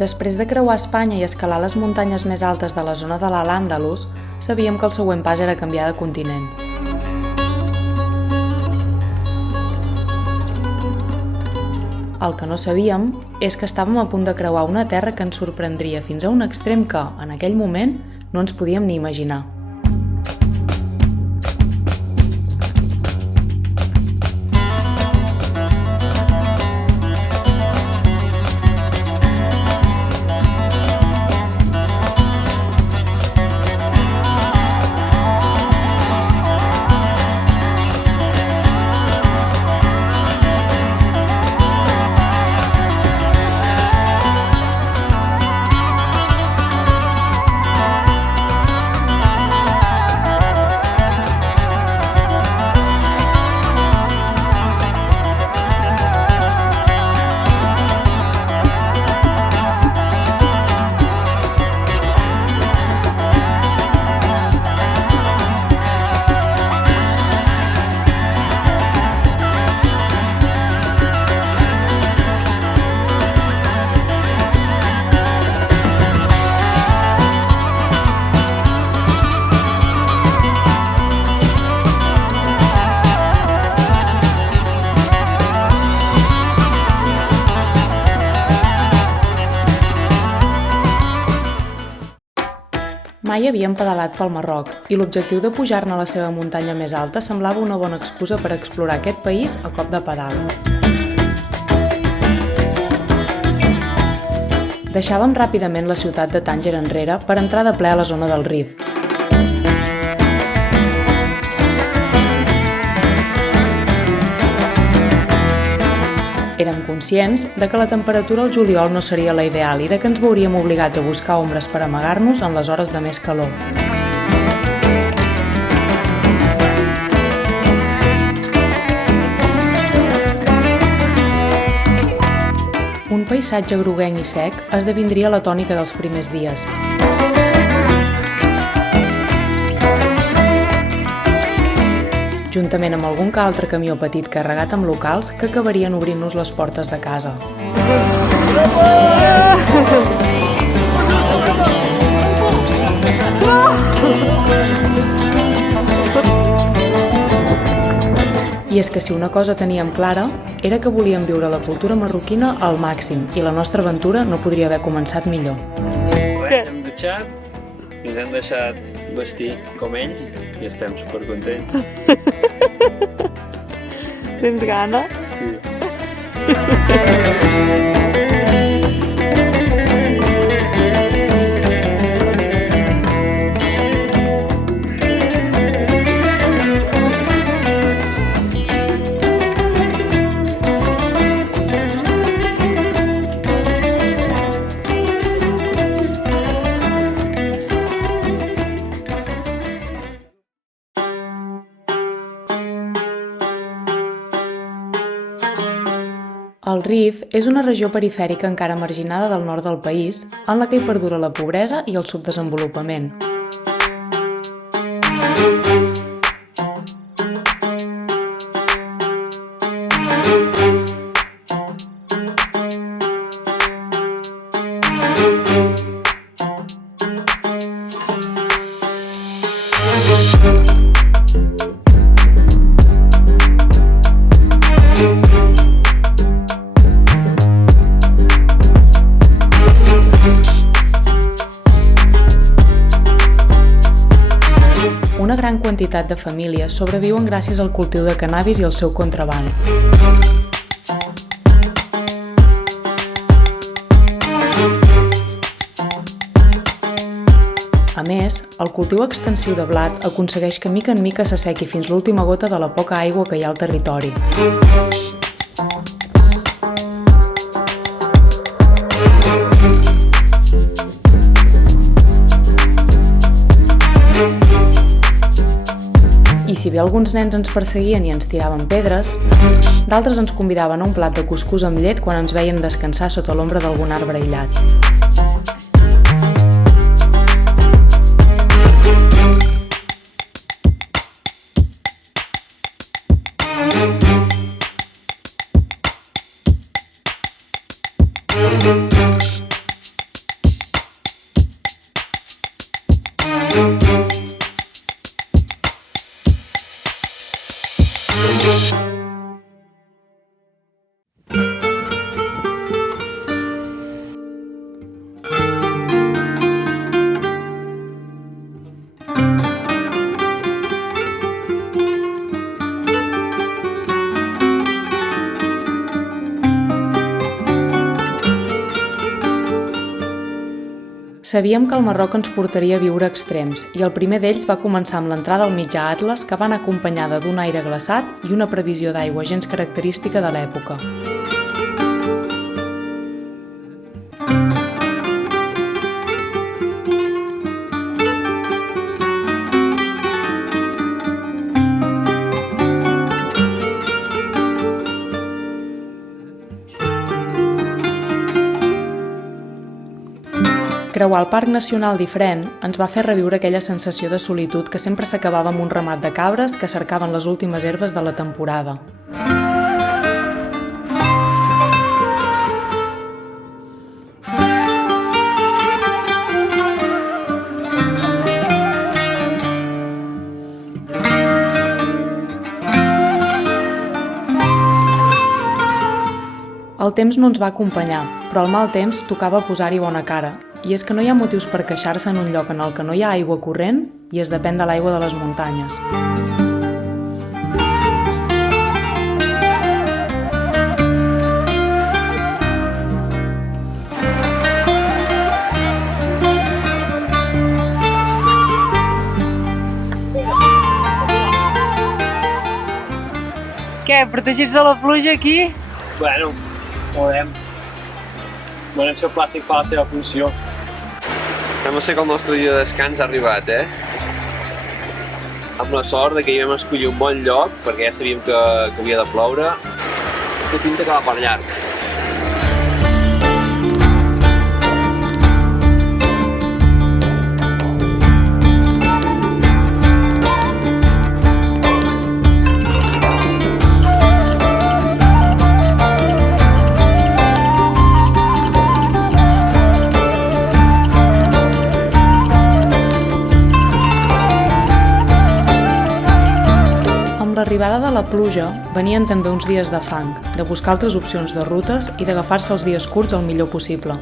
Després de creuar Espanya i escalar les muntanyes més altes de la zona de l'Al-Àndalus, sabíem que el següent pas era canviar de continent. El que no sabíem és que estàvem a punt de creuar una terra que ens sorprendria fins a un extrem que, en aquell moment, no ens podíem ni imaginar. Mai havíem pedalat pel Marroc i l'objectiu de pujar-ne a la seva muntanya més alta semblava una bona excusa per explorar aquest país a cop de pedal. Deixàvem ràpidament la ciutat de Tànger enrere per entrar de ple a la zona del Rif. Érem conscients de que la temperatura al juliol no seria la ideal i de que ens veuríem obligats a buscar ombres per amagar-nos en les hores de més calor. Un paisatge groguenc i sec esdevindria la tònica dels primers dies. Juntament amb algun que altre camió petit carregat amb locals que acabarien obrint-nos les portes de casa. I és que si una cosa teníem clara, era que volíem viure la cultura marroquina al màxim i la nostra aventura no podria haver començat millor. Hem dutxat, ens hem deixat vestir com ells i estem supercontents. Tens gana? Sí. El Rif és una regió perifèrica encara marginada del nord del país, en la que hi perdura la pobresa i el subdesenvolupament. Una gran quantitat de famílies sobreviuen gràcies al cultiu de cannabis i al seu contraban. A més, el cultiu extensiu de blat aconsegueix que mica en mica s'assequi fins l'última gota de la poca aigua que hi ha al territori. I si bé alguns nens ens perseguien i ens tiraven pedres, d'altres ens convidaven a un plat de cuscús amb llet quan ens veien descansar sota l'ombra d'algun arbre aïllat. Sabíem que el Marroc ens portaria a viure extrems, i el primer d'ells va començar amb l'entrada al mitjà Atles, que va anar acompanyada d'un aire glaçat i una previsió d'aigua gens característica de l'època. Creuar el Parc Nacional d'Ifrane ens va fer reviure aquella sensació de solitud que sempre s'acabava amb un ramat de cabres que cercaven les últimes herbes de la temporada. El temps no ens va acompanyar, però al mal temps tocava posar-hi bona cara. I és que no hi ha motius per queixar-se en un lloc en el que no hi ha aigua corrent i es depèn de l'aigua de les muntanyes. Què, protegits de la pluja aquí? Bueno, podem. Volem que el plàstic fa la seva funció. Sembla ser que el nostre dia de descans ha arribat, Amb la sort de que hi vam escollir un bon lloc, perquè ja sabíem que havia de ploure, que pinta que va per llarg. L'arribada de la pluja venien també uns dies de fang, de buscar altres opcions de rutes i d'agafar-se els dies curts el millor possible.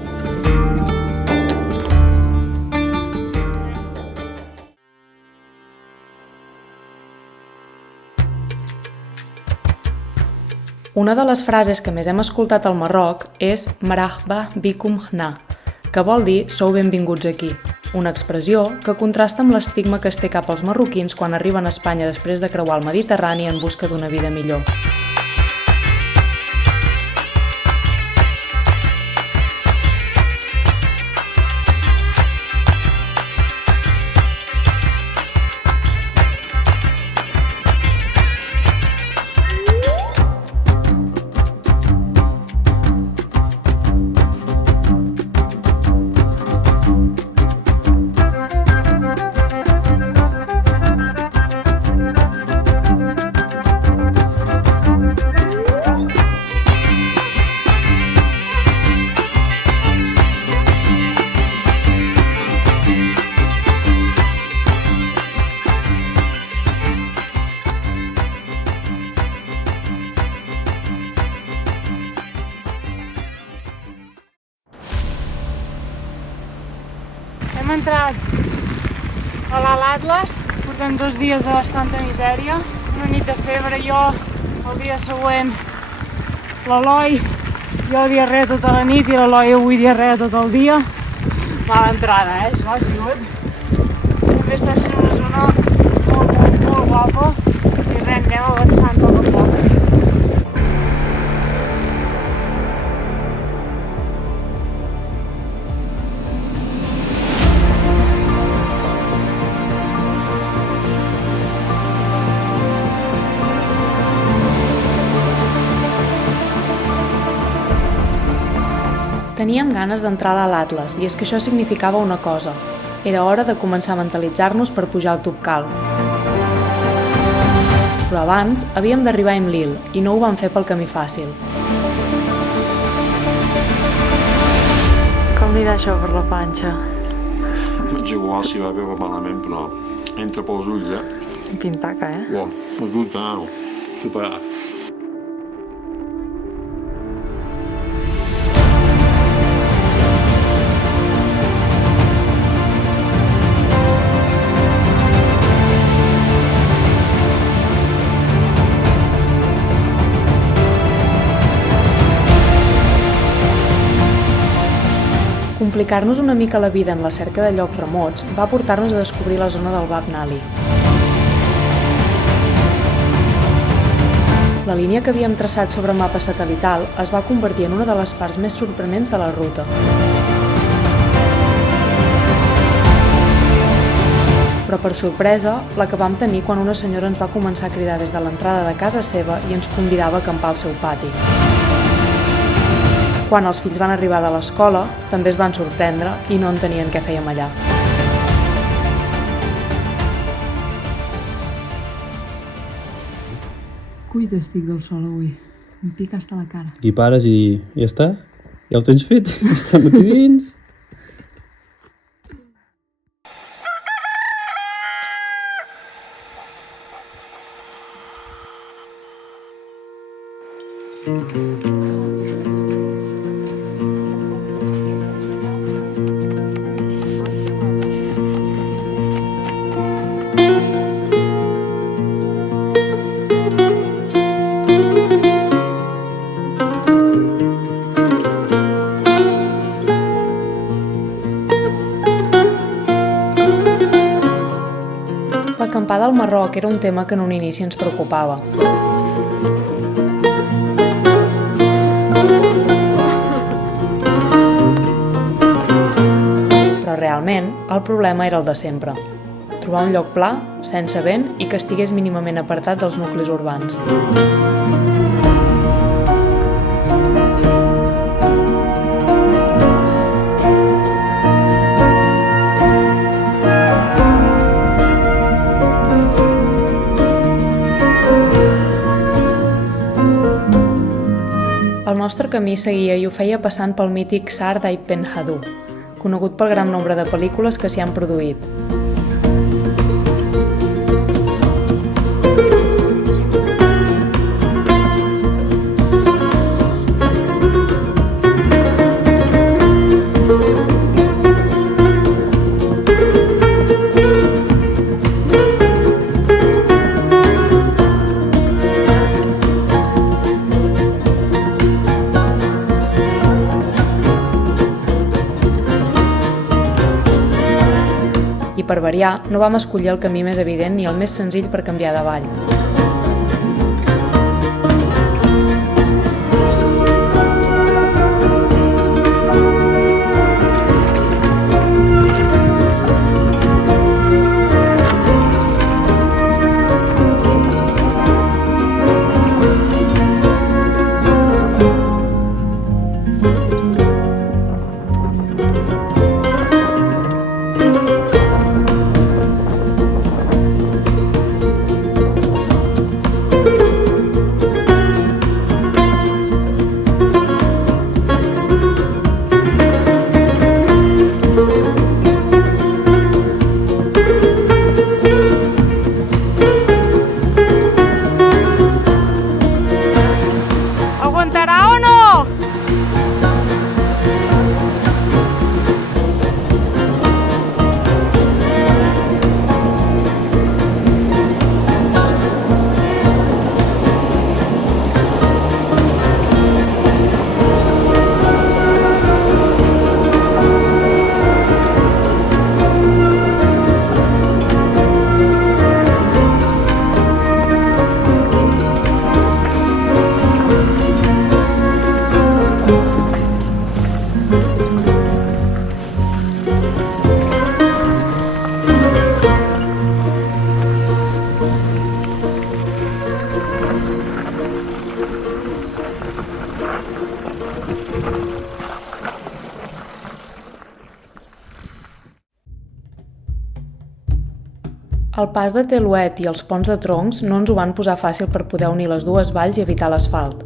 Una de les frases que més hem escoltat al Marroc és Marhaba bikum hna, que vol dir sou benvinguts aquí, una expressió que contrasta amb l'estigma que es té cap als marroquins quan arriben a Espanya després de creuar el Mediterrani en busca d'una vida millor. Hem entrat a l'Alt Atles, portem 2 dies de bastanta misèria, una nit de febre, jo el dia següent, l'Eloi, jo diarrea tota la nit i l'Eloi avui diarrea tot el dia. Mala entrada, això ha sigut. També està sent una zona molt guapa i res, anem avançant poc a poc. Teníem ganes d'entrar a l'Atles i és que això significava una cosa. Era hora de començar a mentalitzar-nos per pujar al Toubkal. Però abans havíem d'arribar a Imlil i no ho vam fer pel camí fàcil. Com li deixo per la panxa? És igual si va bé o malament, però entra pels ulls, Pintaca, Uau, és brutal. Super. Complicar-nos una mica la vida en la cerca de llocs remots va portar-nos a descobrir la zona del Bab Nali. La línia que havíem traçat sobre mapa satelital es va convertir en una de les parts més sorprenents de la ruta. Però per sorpresa, l'acabam tenir quan una senyora ens va començar a cridar des de l'entrada de casa seva i ens convidava a acampar al seu pati. Quan els fills van arribar de l'escola, també es van sorprendre i no entenien què fèiem allà. Cuida, estic del sol avui. Em pica hasta la cara. Aquí pares i ja està? Ja ho tens fet? Està aquí dins? L'acampada al Marroc era un tema que en un inici ens preocupava. Però realment, el problema era el de sempre. Trobar un lloc pla, sense vent i que estigués mínimament apartat dels nuclis urbans. El nostre camí seguia i ho feia passant pel mític Sar d'Ibn Hadou, conegut pel gran nombre de pel·lícules que s'hi han produït. I per variar, no vam escollir el camí més evident ni el més senzill per canviar de vall. Aguantarà o no? El pas de Telouet i els ponts de troncs no ens ho van posar fàcil per poder unir les dues valls i evitar l'asfalt.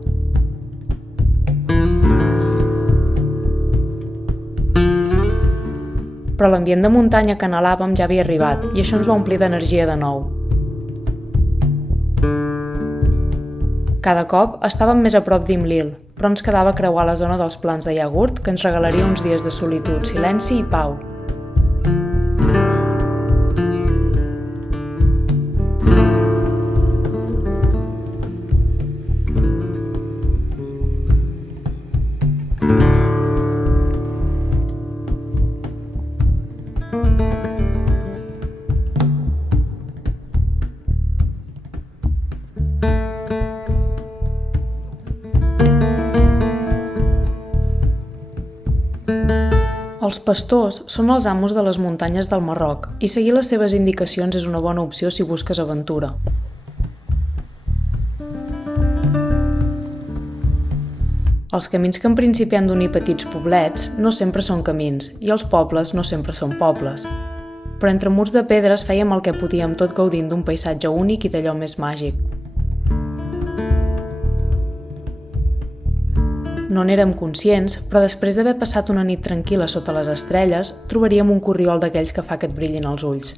Però l'ambient de muntanya que anhelàvem ja havia arribat i això ens va omplir d'energia de nou. Cada cop estàvem més a prop d'Imlil, però ens quedava creuar la zona dels plans de iogurt que ens regalaria uns dies de solitud, silenci i pau. Els pastors són els amos de les muntanyes del Marroc i seguir les seves indicacions és una bona opció si busques aventura. Els camins que en principi han d'unir petits poblets no sempre són camins i els pobles no sempre són pobles. Però entre murs de pedres fèiem el que podíem tot gaudint d'un paisatge únic i d'allò més màgic. No n'érem conscients, però després d'haver passat una nit tranquil·la sota les estrelles, trobaríem un corriol d'aquells que fa que et brillin els ulls.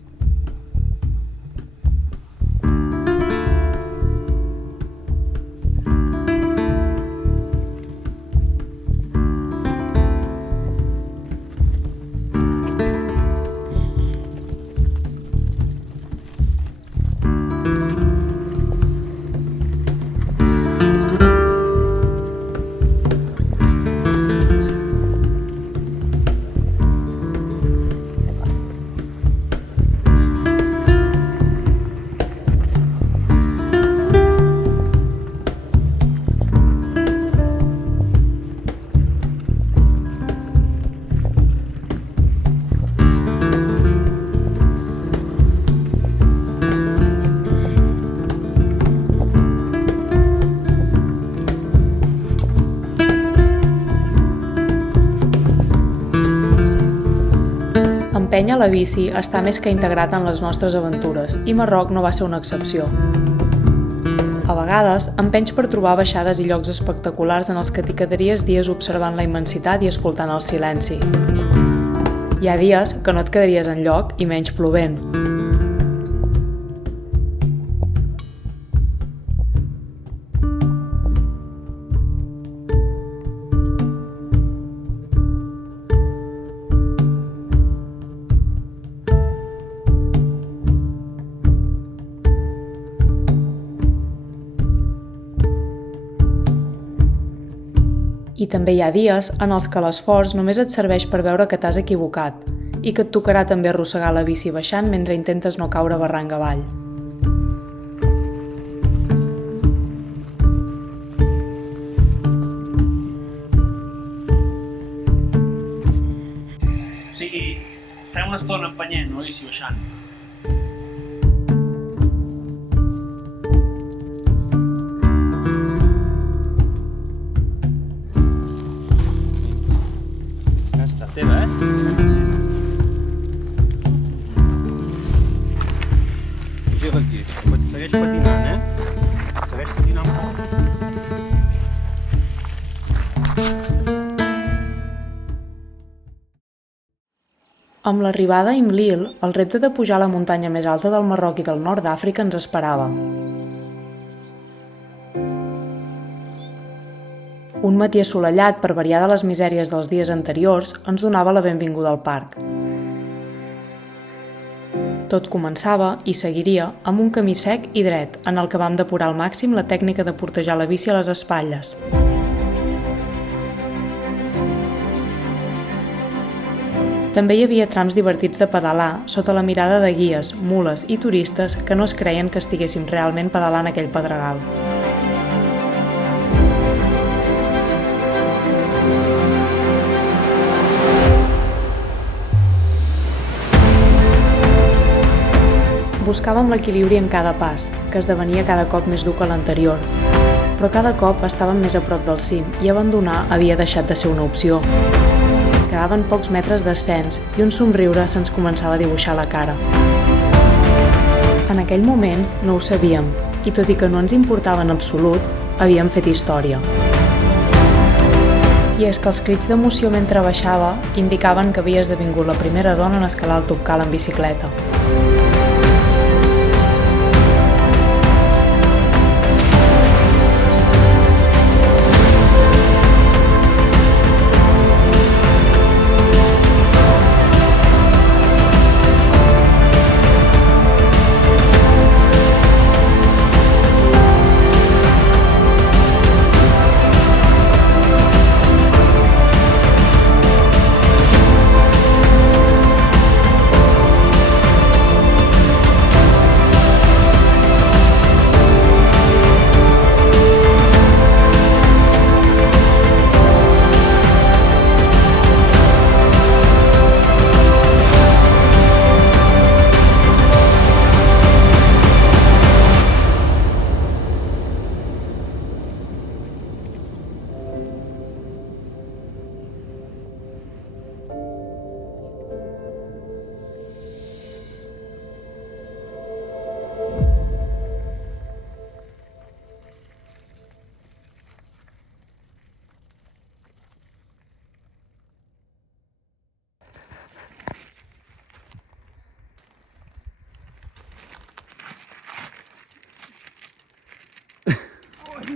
Empènyer la bici està més que integrat en les nostres aventures i Marroc no va ser una excepció. A vegades, empenys per trobar baixades i llocs espectaculars en els que t'hi quedaries dies observant la immensitat i escoltant el silenci. Hi ha dies que no et quedaries enlloc i menys plovent. I també hi ha dies en els que l'esforç només et serveix per veure que t'has equivocat i que et tocarà també arrossegar la bici baixant mentre intentes no caure barranc avall. O sigui, farem una estona empenyent, no? I si baixant. Teva, Puja aquí. Segueix patinant, Segueix patinant molt. Amb l'arribada a Imlil, el repte de pujar a la muntanya més alta del Marroc i del nord d'Àfrica ens esperava. Un matí assolellat per variar de les misèries dels dies anteriors ens donava la benvinguda al parc. Tot començava, i seguiria, amb un camí sec i dret, en el que vam depurar al màxim la tècnica de portejar la bici a les espatlles. També hi havia trams divertits de pedalar sota la mirada de guies, mules i turistes que no es creien que estiguéssim realment pedalant aquell pedregal. Buscàvem l'equilibri en cada pas, que esdevenia cada cop més dur que l'anterior. Però cada cop estàvem més a prop del cim i abandonar havia deixat de ser una opció. Quedaven pocs metres d'ascens i un somriure se'ns començava a dibuixar a la cara. En aquell moment no ho sabíem i, tot i que no ens importava en absolut, havíem fet història. I és que els crits d'emoció mentre baixava indicaven que havia esdevingut la primera dona en escalar el Toubkal en bicicleta.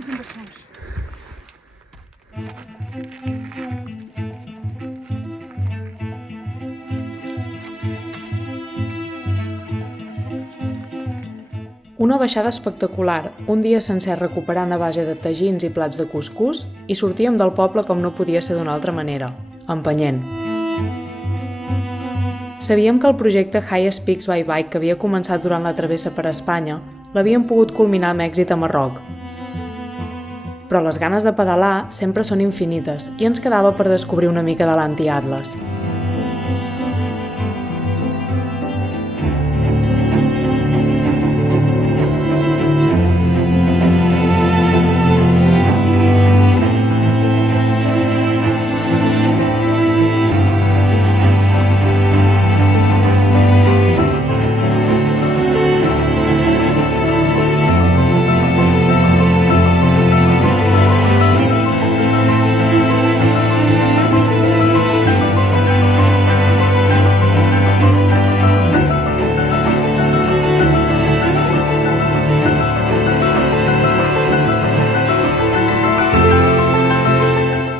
quins sons. Una baixada espectacular, un dia sencer recuperant a base de tagins i plats de cuscús i sortíem del poble com no podia ser d'una altra manera, empenyent. Sabíem que el projecte Highest Peaks by Bike que havia començat durant la travessa per Espanya l'havíem pogut culminar amb èxit a Marroc. Però les ganes de pedalar sempre són infinites i ens quedava per descobrir una mica de l'Anti-Atlas.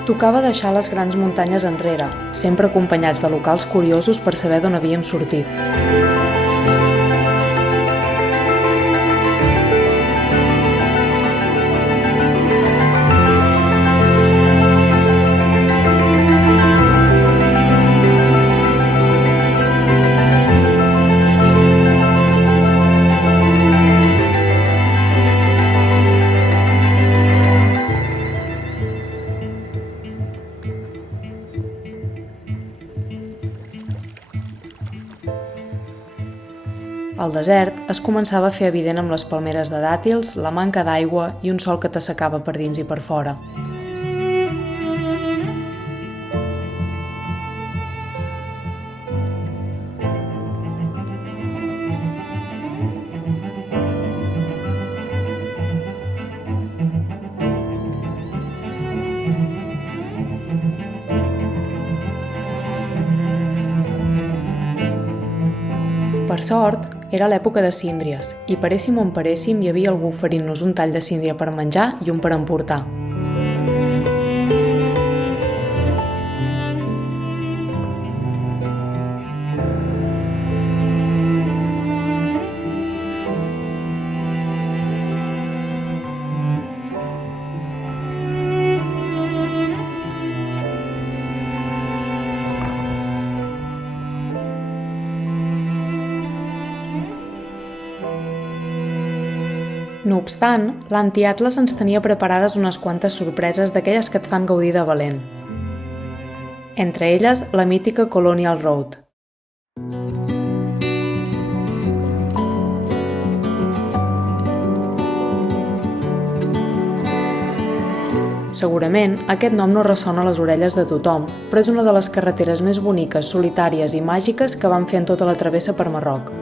Tocava deixar les grans muntanyes enrere, sempre acompanyats de locals curiosos per saber d'on havíem sortit. Al desert es començava a fer evident amb les palmeres de dàtils, la manca d'aigua i un sol que t'assecava per dins i per fora. Per sort, era l'època de síndries, i paréssim on paréssim hi havia algú oferint-nos un tall de síndria per menjar i un per emportar. No obstant, l'Anti-Atlas ens tenia preparades unes quantes sorpreses d'aquelles que et fan gaudir de valent. Entre elles, la mítica Colonial Road. Segurament, aquest nom no ressona a les orelles de tothom, però és una de les carreteres més boniques, solitàries i màgiques que van fer en tota la travessa per Marroc.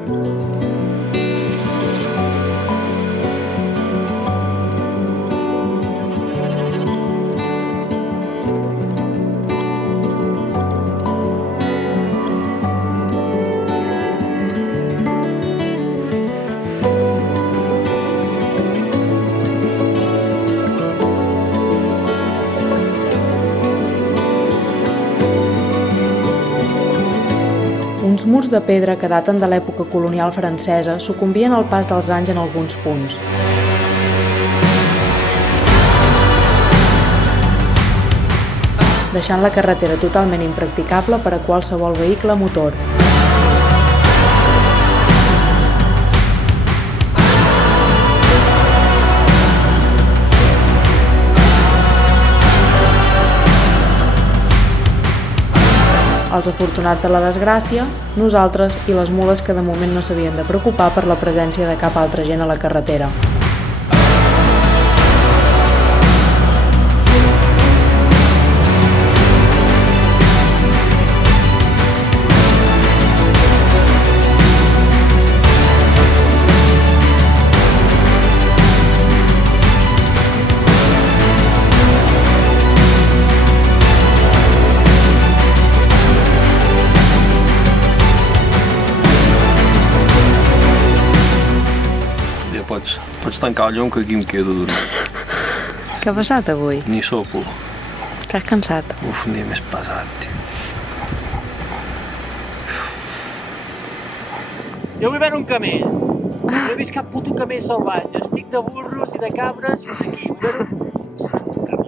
Uns murs de pedra que daten de l'època colonial francesa sucumbien al pas dels anys en alguns punts. Deixant la carretera totalment impracticable per a qualsevol vehicle a motor. Els afortunats de la desgràcia, nosaltres i les mules que de moment no s'havien de preocupar per la presència de cap altra gent a la carretera. Pots tancar el llum que aquí em quedo dormint. Què ha passat avui? Ni sopo. Estàs cansat? Uf, un dia més pesat, tio. Jo vull veure un camell. No he vist cap puto camell salvatge. Estic de burros i de cabres fins aquí. Vull veure un camell.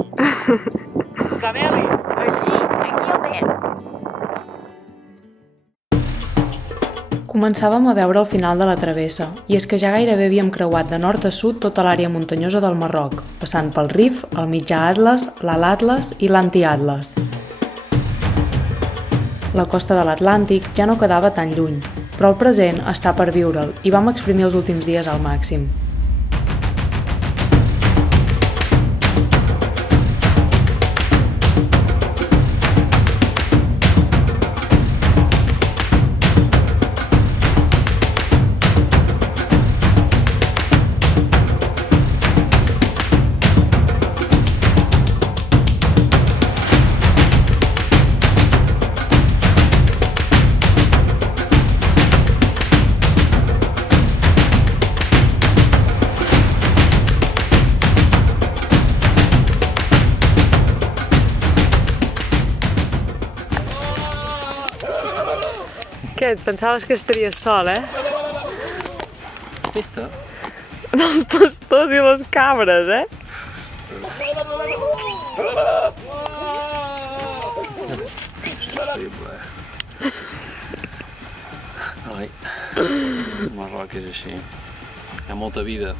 Un cameli! Aquí al vent. Començàvem a veure el final de la travessa, i és que ja gairebé havíem creuat de nord a sud tota l'àrea muntanyosa del Marroc, passant pel Rif, el Mitjà Atles, l'Alt Atles i l'Anti-Atles. La costa de l'Atlàntic ja no quedava tan lluny, però el present està per viure'l i vam exprimir els últims dies al màxim. Què, et pensaves que estaries sol, Pista? Els pastors i les cabres, Ai, el Marroc és així. Hi ha molta vida.